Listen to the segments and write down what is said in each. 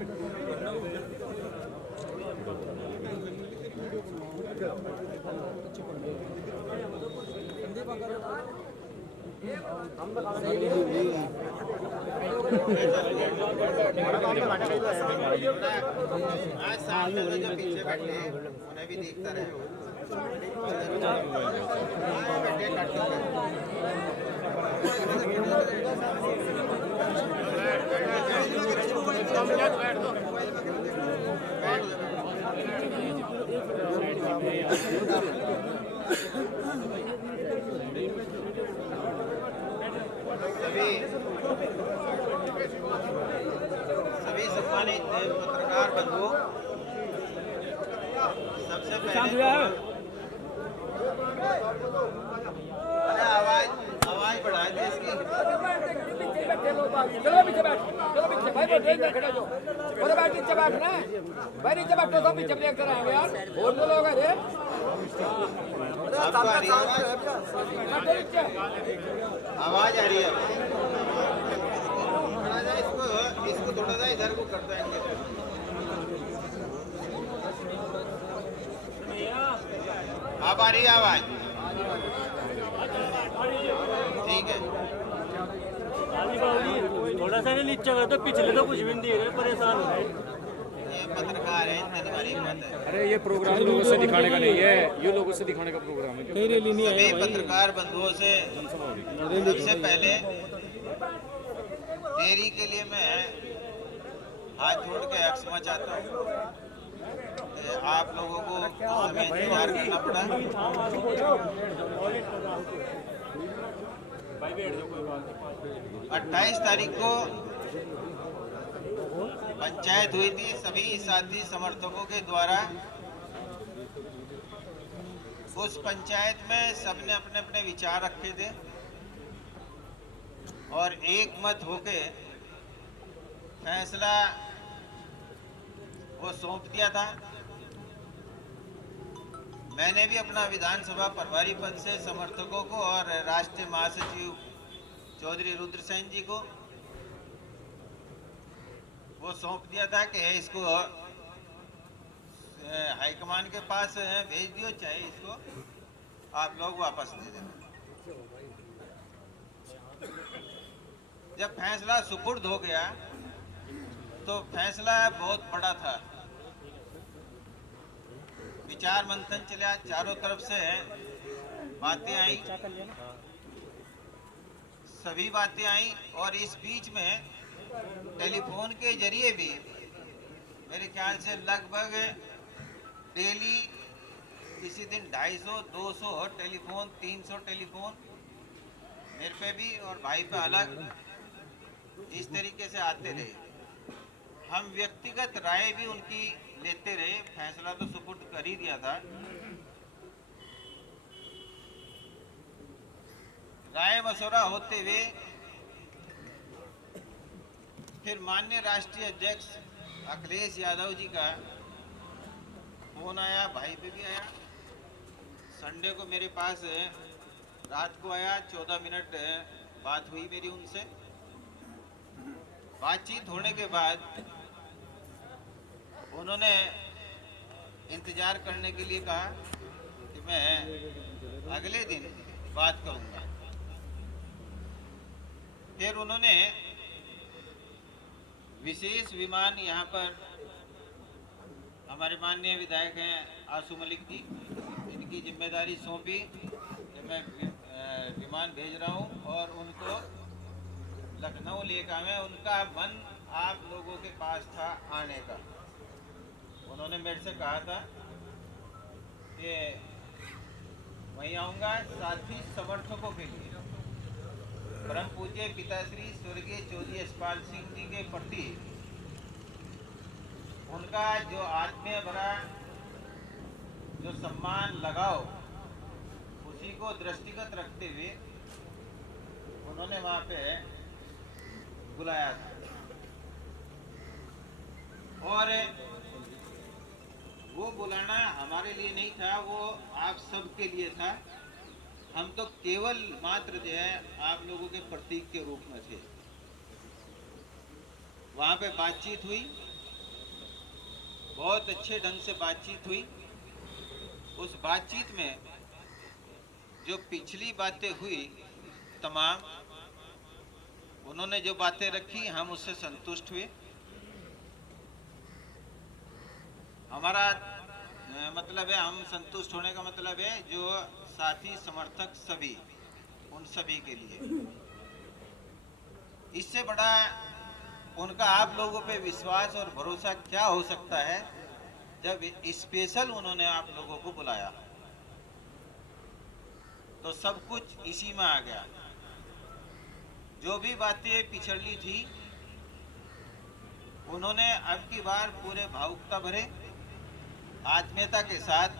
जो पीछे बैठे उन्हें भी देखता रहे। सभी सम्मानित पत्रकार बंधु, सबसे पहले आवाज बढ़ा दी इसकी। चलो पीछे बैठ, चलो पीछे भाई, बैठ खड़े हो, बोले बैठ नीचे बैठना है भाई, नीचे बैठो, सब पीछे ब्रेक कराएंगे यार, और जो लोग हैं आवाज आ रही है। इसको थोड़ा सा इधर को कर देंगे। अब आ रही है आवाज? ठीक है। थोड़ा सा नीचे कर दो, पिछले तो कुछ भी नहीं दे रहे, परेशान हो रहे। ये पत्रकार है, इतनी तुम्हारी बात है। अरे ये प्रोग्राम लोगों से दिखाने का नहीं है, ये लोगों से दिखाने का प्रोग्राम है। सभी पत्रकार बंधुओं से सबसे पहले देरी के लिए मैं हाथ जोड़ के क्षमा चाहता हूँ। आप लोगों को समय इंतजार करना पड़ा। 28 तारीख को पंचायत हुई थी। सभी साथी समर्थकों के द्वारा उस पंचायत में सबने अपने अपने विचार रखे थे और एक मत होके फैसला वो सौंप दिया था। मैंने भी अपना विधानसभा प्रभारी पद से समर्थकों को और राष्ट्रीय महासचिव चौधरी रुद्रसेन जी को वो सौंप दिया था कि इसको हाईकमान के पास भेज दियो, चाहे इसको आप लोग वापस दे देना। जब फैसला सुपुर्द हो गया तो फैसला बहुत बड़ा था। विचार मंथन चला, चारों तरफ से बातें आई, सभी बातें आई और इस बीच में टेलीफोन के जरिए भी मेरे ख्याल से लगभग डेली किसी दिन 250, 200 टेलीफोन, 300 टेलीफोन मेरे पे भी और भाई पे अलग इस तरीके से आते रहे। हम व्यक्तिगत राय भी उनकी लेते रहे। फैसला तो सुपुर्द कर ही दिया था। राय मशवरा होते हुए फिर माननीय राष्ट्रीय अध्यक्ष अखिलेश यादव जी का फोन आया, भाई पे भी आया। संडे को मेरे पास रात को आया, 14 मिनट बात हुई मेरी उनसे। बातचीत होने के बाद उन्होंने इंतजार करने के लिए कहा कि मैं अगले दिन बात करूंगा। फिर उन्होंने विशेष विमान यहाँ पर हमारे माननीय विधायक हैं आशु मलिक जी, इनकी जिम्मेदारी सौंपी कि मैं विमान भेज रहा हूँ और उनको लखनऊ लेकर आए। उनका मन आप लोगों के पास था आने का। उन्होंने मेरे से कहा था कि वहीं आऊँगा, साथी समर्थकों के लिए परम पूज्य पिताश्री स्वर्गीय चौधरी यशपाल सिंह जी के प्रति उनका जो आत्मीय भरा जो सम्मान लगाओ, उसी को दृष्टिगत रखते हुए उन्होंने वहाँ पे बुलाया था। और वो बुलाना हमारे लिए नहीं था, वो आप सबके लिए था। हम तो केवल मात्र जो है आप लोगों के प्रतीक के रूप में थे। वहाँ पे बातचीत हुई बहुत अच्छे ढंग से बातचीत हुई। उस बातचीत में जो पिछली बातें हुई तमाम, उन्होंने जो बातें रखी हम उससे संतुष्ट हुए। हमारा मतलब है, हम संतुष्ट होने का मतलब है जो साथी समर्थक सभी, उन सभी के लिए इससे बड़ा उनका आप लोगों पे विश्वास और भरोसा क्या हो सकता है जब स्पेशल उन्होंने आप लोगों को बुलाया। तो सब कुछ इसी में आ गया। जो भी बातें पिछड़ी थी उन्होंने अब की बार पूरे भावुकता भरे आत्मीयता के साथ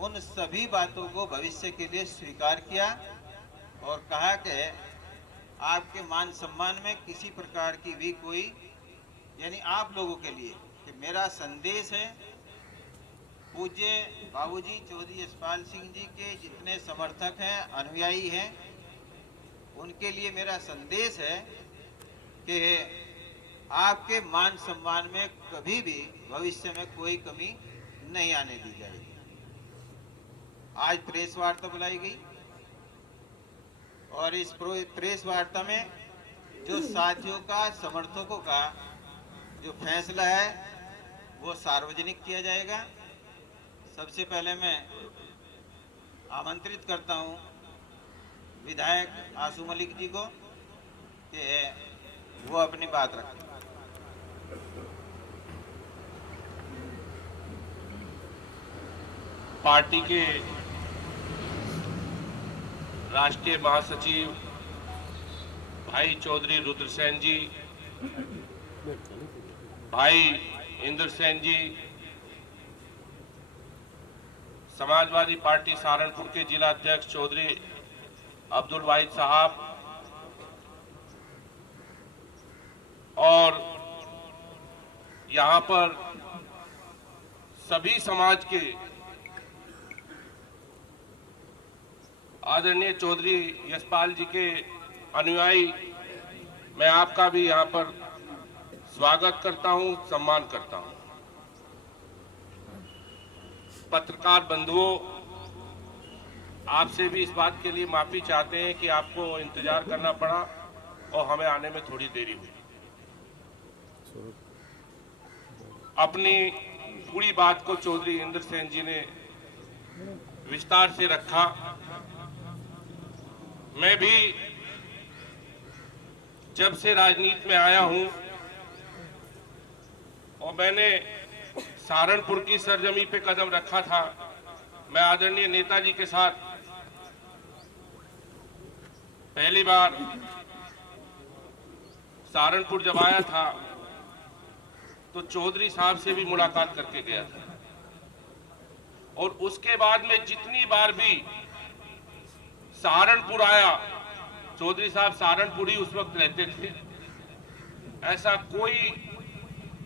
उन सभी बातों को भविष्य के लिए स्वीकार किया और कहा कि आपके मान सम्मान में किसी प्रकार की भी कोई, यानी आप लोगों के लिए कि मेरा संदेश है, पूज्य बाबूजी चौधरी यशपाल सिंह जी के जितने समर्थक हैं, अनुयायी हैं, उनके लिए मेरा संदेश है कि आपके मान सम्मान में कभी भी भविष्य में कोई कमी नहीं आने दी जाएगी। आज प्रेस वार्ता बुलाई गई और इस प्रेस वार्ता में जो साथियों का, समर्थकों का जो फैसला है वो सार्वजनिक किया जाएगा। सबसे पहले मैं आमंत्रित करता हूं विधायक आशू मलिक जी को कि वो अपनी बात रखें। पार्टी के राष्ट्रीय महासचिव भाई चौधरी रुद्रसेन जी, भाई इंद्रसेन जी, समाजवादी पार्टी सहारनपुर के जिला अध्यक्ष चौधरी अब्दुल वाहिद साहब और यहाँ पर सभी समाज के आदरणीय चौधरी यशपाल जी के अनुयायी, मैं आपका भी यहाँ पर स्वागत करता हूँ, सम्मान करता हूँ। पत्रकार बंधुओं, आपसे भी इस बात के लिए माफी चाहते हैं कि आपको इंतजार करना पड़ा और हमें आने में थोड़ी देरी हुई। अपनी पूरी बात को चौधरी इंद्रसेन जी ने विस्तार से रखा। मैं भी जब से राजनीति में आया हूं और मैंने सहारनपुर की सरजमी पे कदम रखा था, मैं आदरणीय नेताजी के साथ पहली बार सहारनपुर जब आया था तो चौधरी साहब से भी मुलाकात करके गया था और उसके बाद में जितनी बार भी सहारनपुर आया, चौधरी साहब सहारनपुर ही उस वक्त रहते थे। ऐसा कोई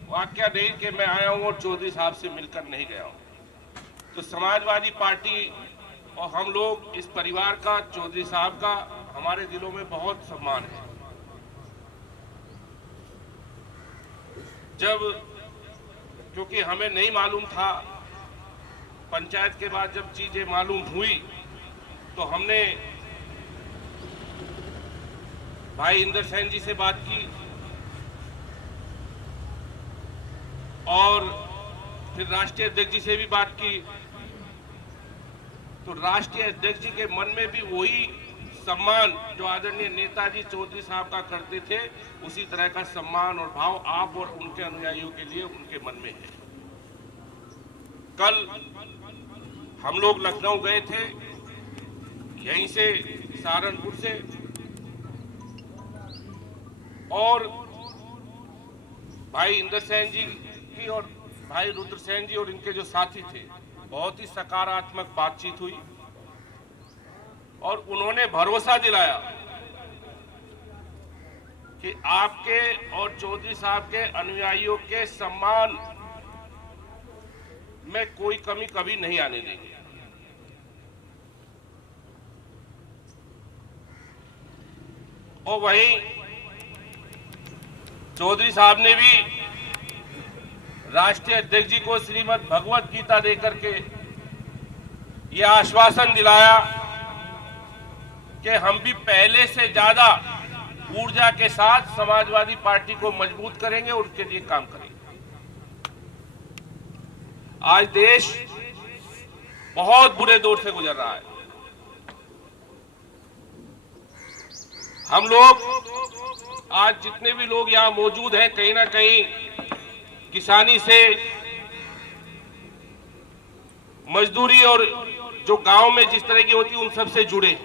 वाकया नहीं कि मैं आया हूं और चौधरी साहब से मिलकर नहीं गया हूं। तो समाजवादी पार्टी और हम लोग इस परिवार का, चौधरी साहब का हमारे दिलों में बहुत सम्मान है। क्योंकि हमें नहीं मालूम था, पंचायत के बाद जब चीजें मालूम हुई तो हमने भाई इंद्रसेन जी से बात की और फिर राष्ट्रीय अध्यक्ष जी से भी बात की। तो राष्ट्रीय अध्यक्ष जी के मन में भी वही सम्मान जो आदरणीय नेताजी चौधरी साहब का करते थे, उसी तरह का सम्मान और भाव आप और उनके अनुयायियों के लिए उनके मन में है। कल हम लोग लखनऊ गए थे, यहीं से सहारनपुर से, और भाई इंद्रसेन जी की और भाई रुद्रसेन जी और इनके जो साथी थे, बहुत ही सकारात्मक बातचीत हुई और उन्होंने भरोसा दिलाया कि आपके और चौधरी साहब के अनुयायियों के सम्मान में कोई कमी कभी नहीं आने देंगे। और वहीं चौधरी साहब ने भी राष्ट्रीय अध्यक्ष जी को श्रीमद् भगवत गीता देकर के यह आश्वासन दिलाया कि हम भी पहले से ज्यादा ऊर्जा के साथ समाजवादी पार्टी को मजबूत करेंगे और उसके लिए काम करेंगे। आज देश बहुत बुरे दौर से गुजर रहा है। हम लोग आज जितने भी लोग यहां मौजूद हैं, कहीं ना कहीं किसानी से, मजदूरी और जो गांव में जिस तरह की होती है उन सब से जुड़े।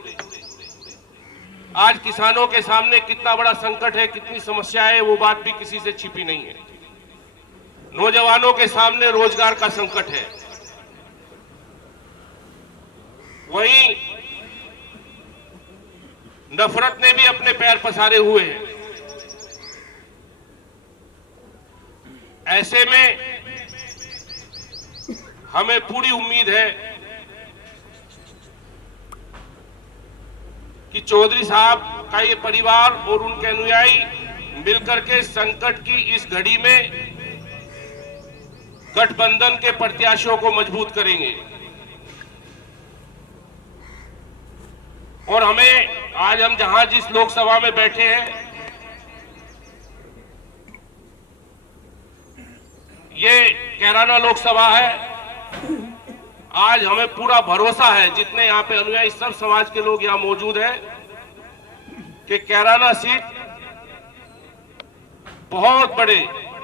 आज किसानों के सामने कितना बड़ा संकट है, कितनी समस्या है, वो बात भी किसी से छिपी नहीं है। नौजवानों के सामने रोजगार का संकट है। वहीं नफरत ने भी अपने पैर पसारे हुए हैं। ऐसे में हमें पूरी उम्मीद है कि चौधरी साहब का ये परिवार और उनके अनुयायी मिलकर के संकट की इस घड़ी में गठबंधन के प्रत्याशियों को मजबूत करेंगे। और हमें आज हम जहां जिस लोकसभा में बैठे हैं, ये कैराना लोकसभा है। आज हमें पूरा भरोसा है, जितने यहाँ पे अनुयायी सब समाज के लोग यहाँ मौजूद हैं, कि कैराना सीट बहुत बड़े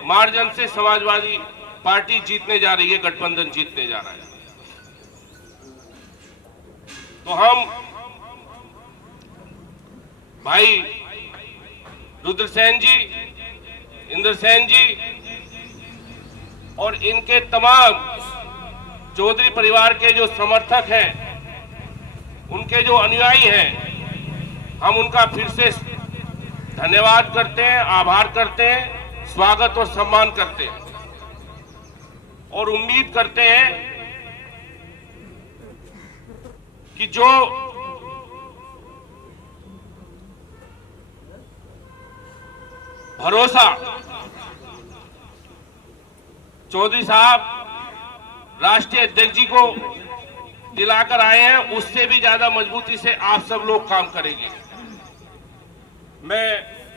मार्जिन से समाजवादी पार्टी जीतने जा रही है, गठबंधन जीतने जा रहा है। तो हम भाई रुद्रसेन जी, इंद्रसेन जी और इनके तमाम चौधरी परिवार के जो समर्थक हैं, उनके जो अनुयायी हैं, हम उनका फिर से धन्यवाद करते हैं, आभार करते हैं, स्वागत और सम्मान करते हैं और उम्मीद करते हैं कि जो भरोसा चौधरी साहब राष्ट्रीय अध्यक्ष जी को दिलाकर आए हैं, उससे भी ज्यादा मजबूती से आप सब लोग काम करेंगे। मैं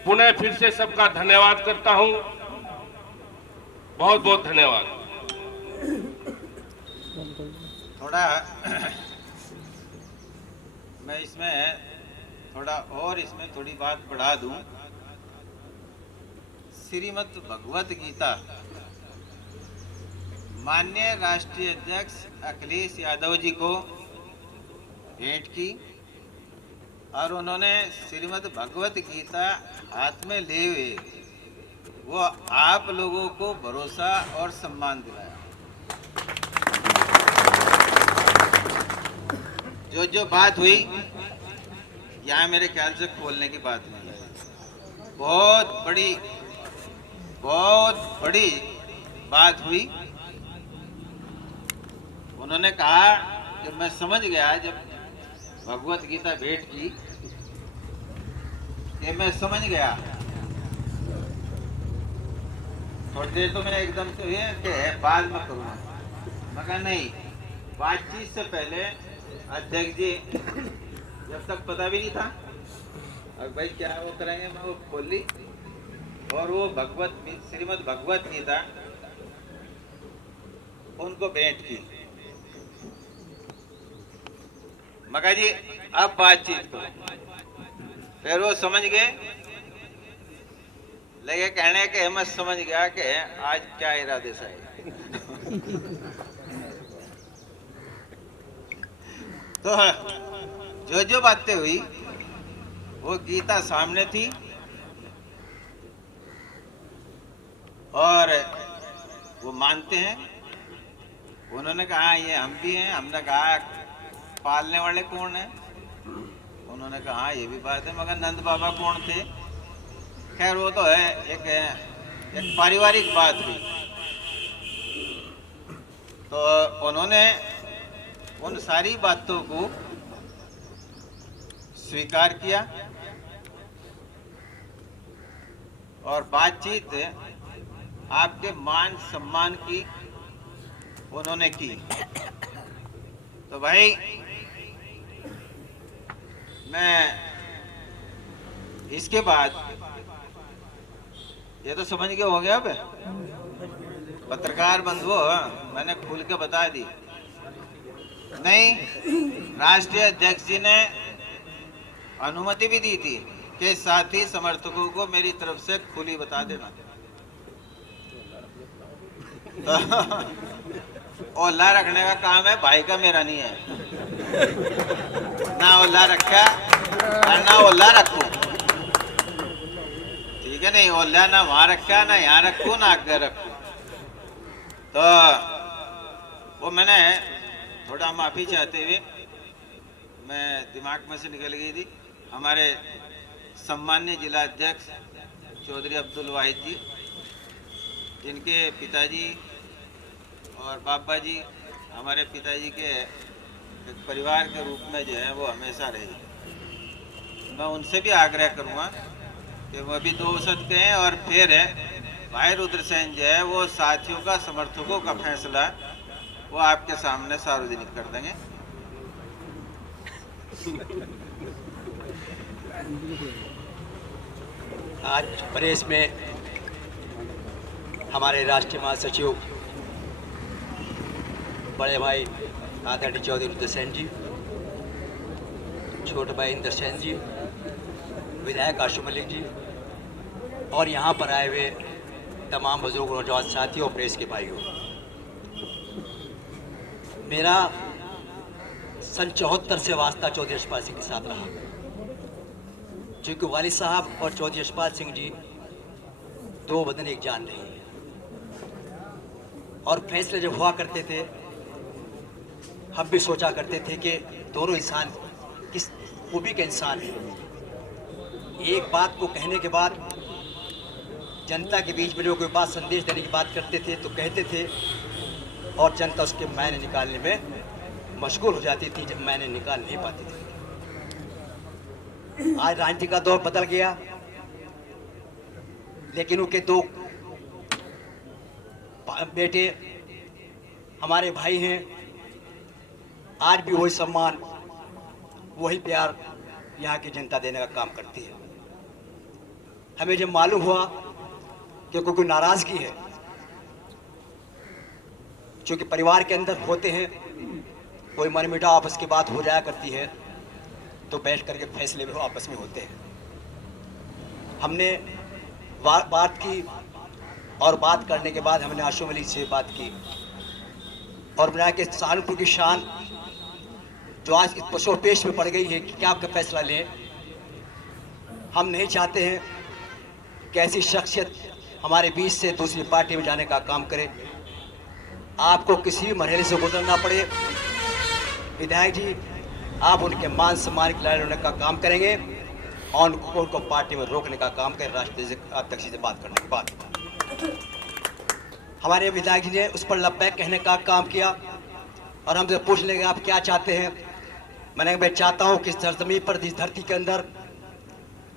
पुनः फिर से सबका धन्यवाद करता हूं। बहुत बहुत धन्यवाद। थोड़ा मैं इसमें थोड़ी बात बढ़ा दूं। श्रीमद् भगवत गीता माननीय राष्ट्रीय अध्यक्ष अखिलेश यादव जी को भेंट की और उन्होंने श्रीमद् भगवत गीता हाथ में ले हुए वो आप लोगों को भरोसा और सम्मान दिलाया। जो बात हुई यहाँ मेरे ख्याल से खोलने की बात नहीं है। बहुत बड़ी बात हुई। उन्होंने कहा कि मैं समझ गया जब भगवत गीता भेंट की कि मैं समझ गया। थोड़ी देर तो मैं एकदम से हुई कि बाद में करूँगा, मगर नहीं, बातचीत से पहले अध्यक्ष जी जब तक पता भी नहीं था और भाई क्या वो करेंगे, मैं वो खोल ली और वो श्रीमद् भगवत गीता उनको भेंट की। मगर जी अब बातचीत करो। फिर वो समझ गए, लगे कहने के मैं समझ गया कि आज क्या इरादे से आए। तो जो बातें हुई वो गीता सामने थी और वो मानते हैं। उन्होंने कहा ये हम भी हैं। हमने कहा पालने वाले कौन है? उन्होंने कहा हाँ ये भी बात है, मगर नंद बाबा कौन थे? खैर वो तो है, एक पारिवारिक बात हुई। तो उन्होंने उन सारी बातों को स्वीकार किया और बातचीत आपके मान सम्मान की उन्होंने की। तो भाई मैं इसके बाद ये तो समझ के हो गया। अब पत्रकार बंधुओं, मैंने खुल के बता दी। नहीं, राष्ट्रीय अध्यक्ष जी ने अनुमति भी दी थी कि साथी समर्थकों को मेरी तरफ से खुली बता देना। ओला रखने का काम है भाई का, मेरा नहीं है। ना ओला रखा और ना ओला रखूं, ठीक है? नहीं, ओला ना वहां रखा, ना यहाँ रखूं, ना आगे रखूं। तो वो मैंने थोड़ा माफी चाहते हुए, मैं दिमाग में से निकल गई थी। हमारे सम्मान्य जिला अध्यक्ष चौधरी अब्दुल वाहिद जी, जिनके पिताजी और बाबा जी हमारे पिताजी के एक परिवार के रूप में जो है वो हमेशा रहे। मैं उनसे भी आग्रह करूँगा कि वो भी 2 औसत कहें, और फिर भाई रुद्रसेन जो है वो साथियों का, समर्थकों का फैसला वो आपके सामने सार्वजनिक कर देंगे। आज प्रेस में हमारे राष्ट्रीय महासचिव बड़े भाई आदरणीय चौधरी रुद्रसेन जी, छोटे भाई इंद्र सेन जी, विधायक आशु मलिक जी, और यहाँ पर आए हुए तमाम बुजुर्ग नौजवान साथियों, प्रेस के भाइयों, मेरा सन 74 से वास्ता चौधरी यशपाल सिंह के साथ रहा। चूँकि वालिद साहब और चौधरी यशपाल सिंह जी 2 बदन एक जान नहीं है, और फैसले जब हुआ करते थे हम भी सोचा करते थे कि दोनों इंसान किस खूबी के इंसान हैं। एक बात को कहने के बाद जनता के बीच में जो कोई बात संदेश देने की बात करते थे तो कहते थे, और जनता उसके मायने निकालने में मशगूल हो जाती थी जब मायने निकाल नहीं पाती थी। आज राजनीति का दौर बदल गया, लेकिन उनके 2 बेटे हमारे भाई हैं। आज भी वही सम्मान, वही प्यार यहाँ की जनता देने का काम करती है। हमें जब मालूम हुआ कि कोई नाराजगी है, क्योंकि परिवार के अंदर होते हैं, कोई मनमुटाव आपस की बात हो जाया करती है, तो बैठ करके फैसले भी आपस में होते हैं। हमने बात की, और बात करने के बाद हमने आशु मलिक से बात की और बनाया कि सहारनपुर की शान जो आज इस पशोपेश में पड़ गई है कि क्या आपका फैसला लें। हम नहीं चाहते हैं कि ऐसी शख्सियत हमारे बीच से दूसरी पार्टी में जाने का काम करे। आपको किसी भी मरहले से गुजरना पड़े, विधायक जी आप उनके मान सम्मान की लड़ाई लड़ने का काम करेंगे और उनको पार्टी में रोकने का काम करें। राष्ट्रीय अध्यक्ष से बात करने के बाद हमारे विधायक जी ने उस पर लब्बैक कहने का काम किया और हमसे पूछ लेंगे आप क्या चाहते हैं। मैंने मैं चाहता हूं कि इस सरजमीन पर, इस धरती के अंदर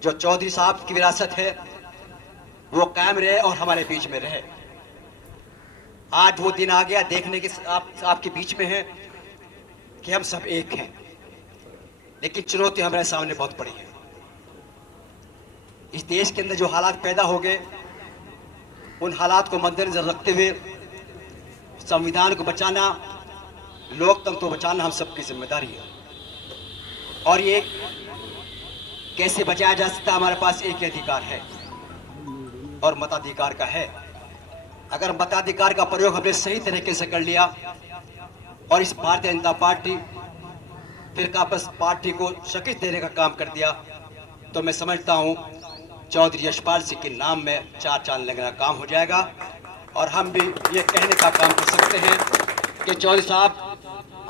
जो चौधरी साहब की विरासत है वो कायम रहे और हमारे बीच में रहे। आज वो दिन आ गया देखने के आपके बीच में है कि हम सब एक हैं, लेकिन चुनौती हमारे सामने बहुत बड़ी है। इस देश के अंदर जो हालात पैदा हो गए, उन हालात को मद्देनजर रखते हुए संविधान को बचाना, लोकतंत्र को बचाना हम सबकी जिम्मेदारी है। और ये कैसे बचाया जा सकता, हमारे पास एक ही अधिकार है और मताधिकार का है। अगर मताधिकार का प्रयोग हमने सही तरीके से कर लिया और इस भारतीय जनता पार्टी फिर वापस पार्टी को शिकस्त देने का काम कर दिया, तो मैं समझता हूं चौधरी यशपाल सिंह के नाम में 4 चांद लगना काम हो जाएगा। और हम भी ये कहने का काम कर सकते हैं कि चौधरी साहब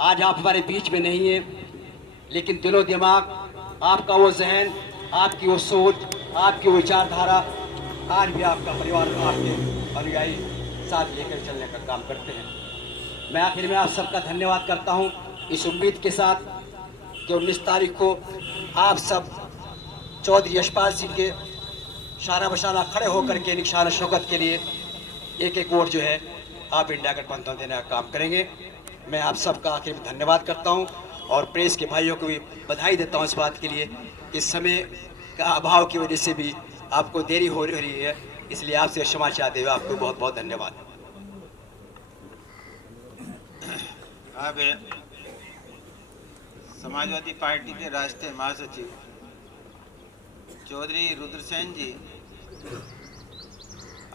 आज आप हमारे बीच में नहीं हैं, लेकिन दिलो दिमाग, आपका वो जहन, आपकी वो सोच, आपकी वो विचारधारा आज भी आपका परिवार, आपके अनुयायी साथ लेकर चलने का काम करते हैं। मैं आखिर में आप सबका धन्यवाद करता हूं, इस उम्मीद के साथ कि 19 तारीख को आप सब चौधरी यशपाल सिंह के शाना बशाना खड़े होकर के निशान शौकत के लिए एक एक वोट जो है आप इंडिया गठबंधन देने का काम करेंगे। मैं आप सबका आखिर में धन्यवाद करता हूं और प्रेस के भाइयों को भी बधाई देता हूं इस बात के लिए कि समय का अभाव की वजह से भी आपको देरी हो रही है, इसलिए आपसे क्षमा चाहते हुए आपको बहुत बहुत धन्यवाद। अब समाजवादी पार्टी के राष्ट्रीय महासचिव चौधरी रुद्रसेन जी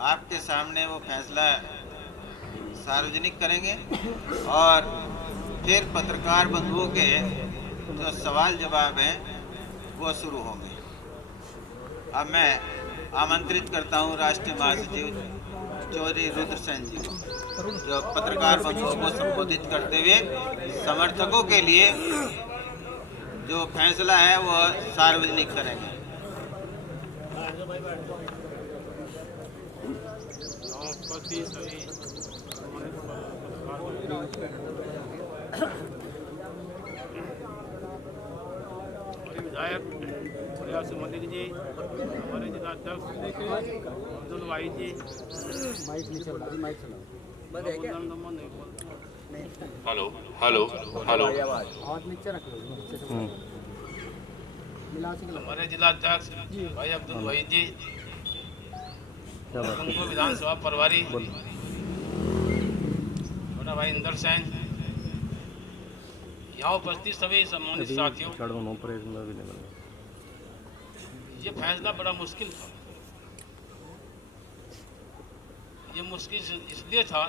आपके सामने वो फैसला सार्वजनिक करेंगे और फिर पत्रकार बंधुओं के जो सवाल जवाब हैं वो शुरू होंगे। अब मैं आमंत्रित करता हूं राष्ट्रीय महासचिव चौधरी रुद्रसेन जी को, जो पत्रकार बंधुओं को संबोधित करते हुए समर्थकों के लिए जो फैसला है वो सार्वजनिक करेंगे। विधायक प्रयास मलिक जी, हमारे जिला अध्यक्ष अब्दुल वाहिद जी, हेलो हेलो हेलो, हमारे जिला अध्यक्ष भाई अब्दुल वाहिद जी, उनको विधानसभा प्रभारी छोटा भाई इंदर सैन, यहाँ उपस्थित सभी सम्मानित साथियों, ये फैसला बड़ा मुश्किल था। ये मुश्किल इसलिए था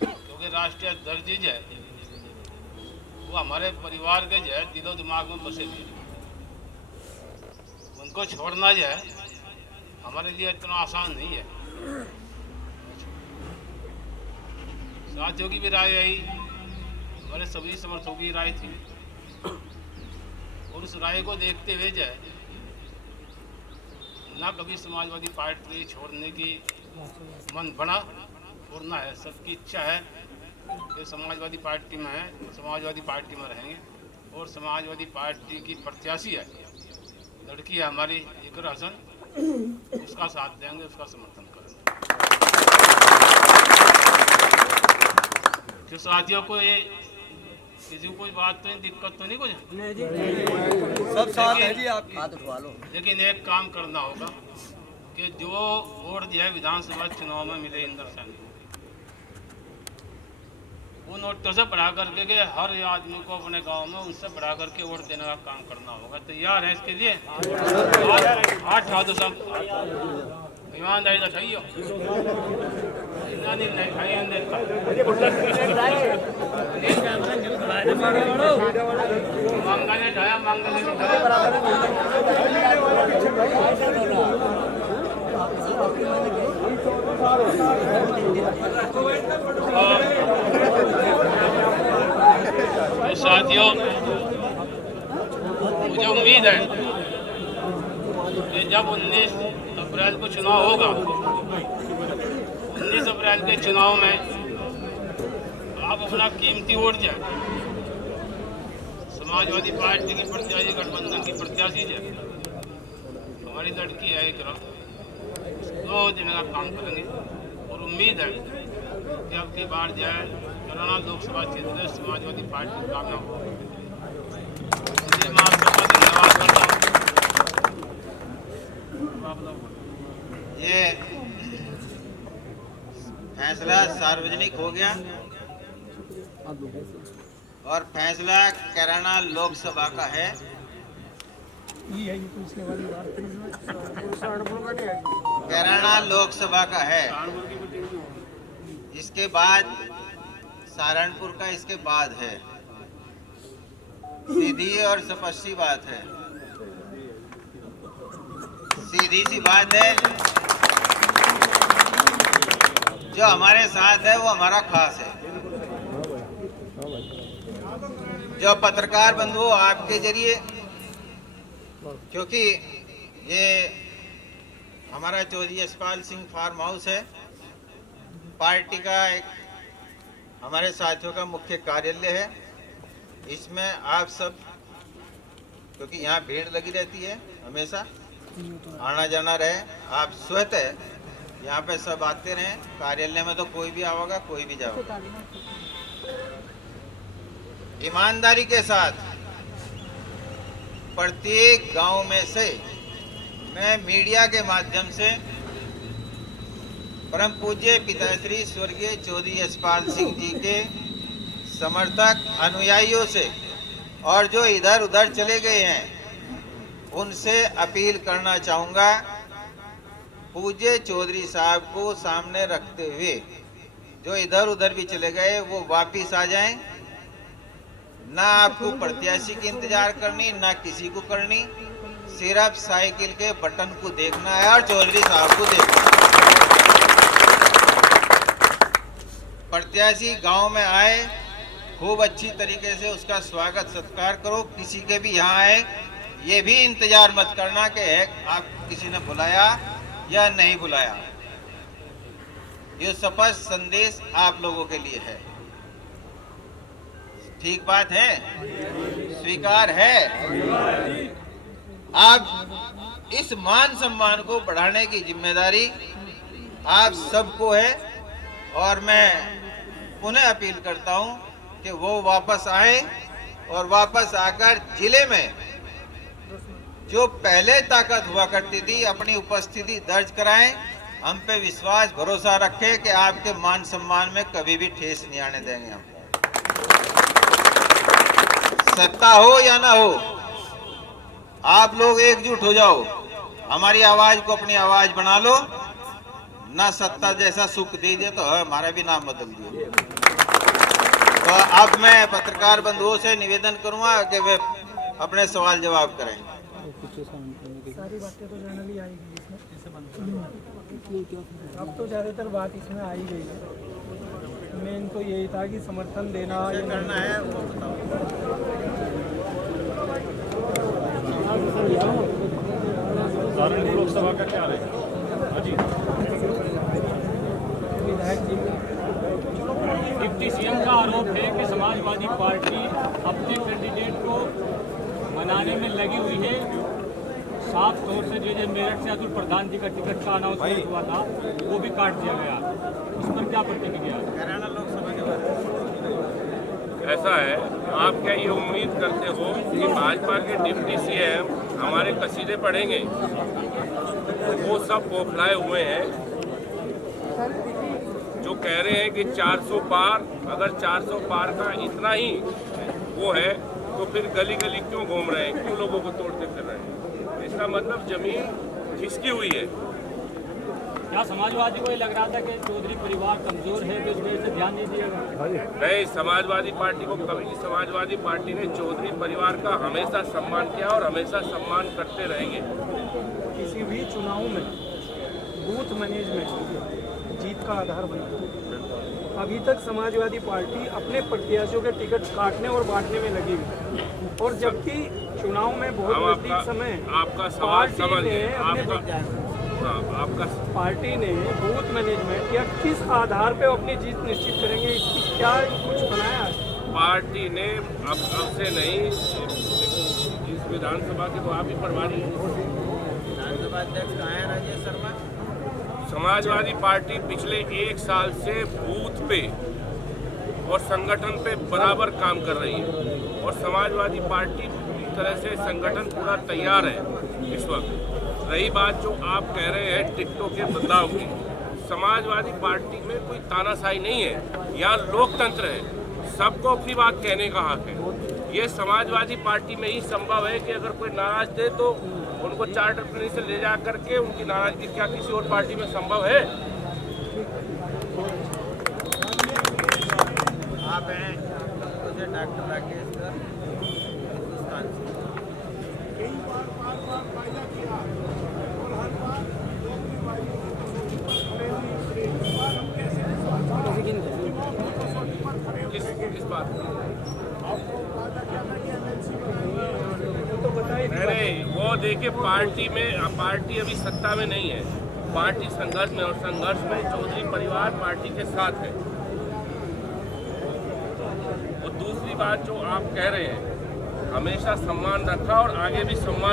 क्योंकि राष्ट्रीय अध्यक्ष जी जो है वो हमारे परिवार के जो है दिलो दिमाग में बसे हुए, उनको छोड़ना जो है हमारे लिए इतना आसान नहीं है। साथियों की भी राय आई, हमारे सभी समर्थकों की राय थी और उस राय को देखते हुए जो है ना कभी समाजवादी पार्टी छोड़ने की मन बना और ना है सबकी इच्छा है कि समाजवादी पार्टी में है, समाजवादी पार्टी में रहेंगे और समाजवादी पार्टी की प्रत्याशी है, लड़की है हमारी इकरा हसन, उसका साथ देंगे, उसका समर्थन करेंगे। तो साथियों को ये किसी को कोई बात तो नहीं, दिक्कत तो नहीं कुछ, सब साथ है जी आपकी। हाथ उठवा लो। लेकिन एक काम करना होगा कि जो वोट जो है विधानसभा चुनाव में मिले इंदर सैन वो नोटों से बढ़ा करके के हर आदमी को अपने गांव में उनसे बढ़ा करके वोट देने का काम करना होगा। तैयार है इसके लिए? हाथ उठा दो सब, ईमानदारी से खाइयो, नहीं खाइए मांगा ने ढाया, मांगा ने साथियों, मुझे उम्मीद है कि जब 19 अप्रैल को चुनाव होगा, 19 अप्रैल के चुनाव में आप अपना कीमती वोट जाए समाजवादी पार्टी की प्रत्याशी, गठबंधन की प्रत्याशी जाए, हमारी लड़की है एक दो दिन का काम करेंगे और उम्मीद है कि अब की बार जाए कराना लोकसभा क्षेत्र में समाजवादी पार्टी कामयाब हो। इसलिए मैं आप सबका धन्यवाद करता हूँ। ये फैसला सार्वजनिक हो गया और फैसला कैराना लोकसभा का है। कैराना लोकसभा का है, इसके बाद सहारनपुर का इसके बाद है। सीधी और स्पष्ट बात है, सीधी सी बात है। जो हमारे साथ है वो हमारा खास है। जो पत्रकार बंधु आपके जरिए, क्योंकि ये हमारा चौधरी यशपाल सिंह फार्म हाउस है, पार्टी का एक हमारे साथियों का मुख्य कार्यालय है। इसमें आप सब, क्योंकि यहाँ भीड़ लगी रहती है हमेशा, आना जाना रहे, आप स्वतः यहाँ पे सब आते रहे, कार्यालय में तो कोई भी आओगा, कोई भी जाओगा। ईमानदारी के साथ प्रत्येक गांव में से मैं मीडिया के माध्यम से परम पूज्य पिताश्री स्वर्गीय चौधरी यशपाल सिंह जी के समर्थक अनुयायियों से और जो इधर उधर चले गए हैं उनसे अपील करना चाहूँगा, पूज्य चौधरी साहब को सामने रखते हुए जो इधर उधर भी चले गए वो वापिस आ जाएं। ना आपको प्रत्याशी की इंतजार करनी, ना किसी को करनी, सिर्फ साइकिल के बटन को देखना है और चौधरी साहब को देखना है। प्रत्याशी गांव में आए, खूब अच्छी तरीके से उसका स्वागत सत्कार करो। किसी के भी यहाँ आए ये भी इंतजार मत करना कि आप किसी ने बुलाया या नहीं बुलाया। ये स्पष्ट संदेश आप लोगों के लिए है। ठीक बात है, स्वीकार है। आप इस मान सम्मान को बढ़ाने की जिम्मेदारी आप सबको है और मैं पुनः अपील करता हूं कि वो वापस आए और वापस आकर जिले में जो पहले ताकत हुआ करती थी अपनी उपस्थिति दर्ज कराएं। हम पे विश्वास भरोसा रखें कि आपके मान सम्मान में कभी भी ठेस नहीं आने देंगे हम। सत्ता हो या ना हो, आप लोग एकजुट हो जाओ, हमारी आवाज को अपनी आवाज बना लो। ना सत्ता जैसा सुख दीजिए तो हमारा भी नाम बदल दिए। तो अब मैं पत्रकार बंधुओं से निवेदन करूंगा कि वे अपने सवाल जवाब करें। सारी बातें तो जनरली आएगी इसमें, अब तो ज़्यादातर बात इसमें आ ही गई है। मेन तो यही था कि समर्थन देना या करना है वो सहारनपुर लोकसभा का क्या रहेगा? जी विधायक जी डिप्टी सीएम का आरोप है कि समाजवादी पार्टी अपने कैंडिडेट को मनाने में लगी हुई है। साफ तौर से जो मेरठ से अतुल प्रधान जी का टिकट का अनाउंसमेंट हुआ था वो भी काट दिया गया। इस पर क्या प्रतिक्रिया? हरियाणा लोकसभा के बाद ऐसा है, आप क्या ये उम्मीद करते हो कि भाजपा के डिप्टी सीएम हमारे कसीदे पढ़ेंगे? वो सब बौखलाए हुए हैं जो कह रहे हैं कि 400 पार, अगर 400 पार का इतना ही वो है तो फिर गली गली क्यों घूम रहे हैं, क्यों लोगों को तोड़ते फिर रहे हैं? इसका मतलब जमीन खिसकी हुई है। क्या समाजवादी को ये लग रहा था कि चौधरी परिवार कमजोर है तो इस वजह से ध्यान नहीं दिया? नहीं, समाजवादी पार्टी को कभी, समाजवादी पार्टी ने चौधरी परिवार का हमेशा सम्मान किया और हमेशा सम्मान करते रहेंगे। किसी भी चुनाव में बूथ मैनेजमेंट जीत का आधार बनता है। अभी तक समाजवादी पार्टी अपने प्रत्याशियों के टिकट काटने और बांटने में लगी हुई है और जबकि चुनाव में बहुत नजदीक समय आपका सवाल समझ गए। आपका पार्टी ने बूथ मैनेजमेंट या किस आधार पे अपनी जीत निश्चित करेंगे, इसकी क्या कुछ बनाया है? पार्टी ने अब से नहीं, इस विधानसभा के तो आप ही प्रभारी हैं। विधानसभा अध्यक्ष कहाँ है? राजेश शर्मा। समाजवादी पार्टी पिछले 1 साल से बूथ पे और संगठन पे बराबर काम कर रही है और समाजवादी पार्टी पूरी तरह से संगठन पूरा तैयार है इस वक्त। रही बात जो आप कह रहे हैं टिकटों के बदलाव की, समाजवादी पार्टी में कोई तानाशाही नहीं है, यहाँ लोकतंत्र है, सबको अपनी बात कहने का हक है। ये समाजवादी पार्टी में ही संभव है कि अगर कोई नाराज थे तो उनको चार्टर प्लेन से ले जा करके उनकी नाराजगी क्या किसी और पार्टी में संभव है? आप हैं मुझे डॉक्टर राकेश सर हिंदुस्तान से। किस बात तो बताइए। नहीं, वो देखिए पार्टी अभी सत्ता में नहीं है, पार्टी संघर्ष में, और संघर्ष में चौधरी परिवार पार्टी के साथ है। और दूसरी बात जो आप कह रहे हैं, हमेशा सम्मान रखा और आगे भी सम्मान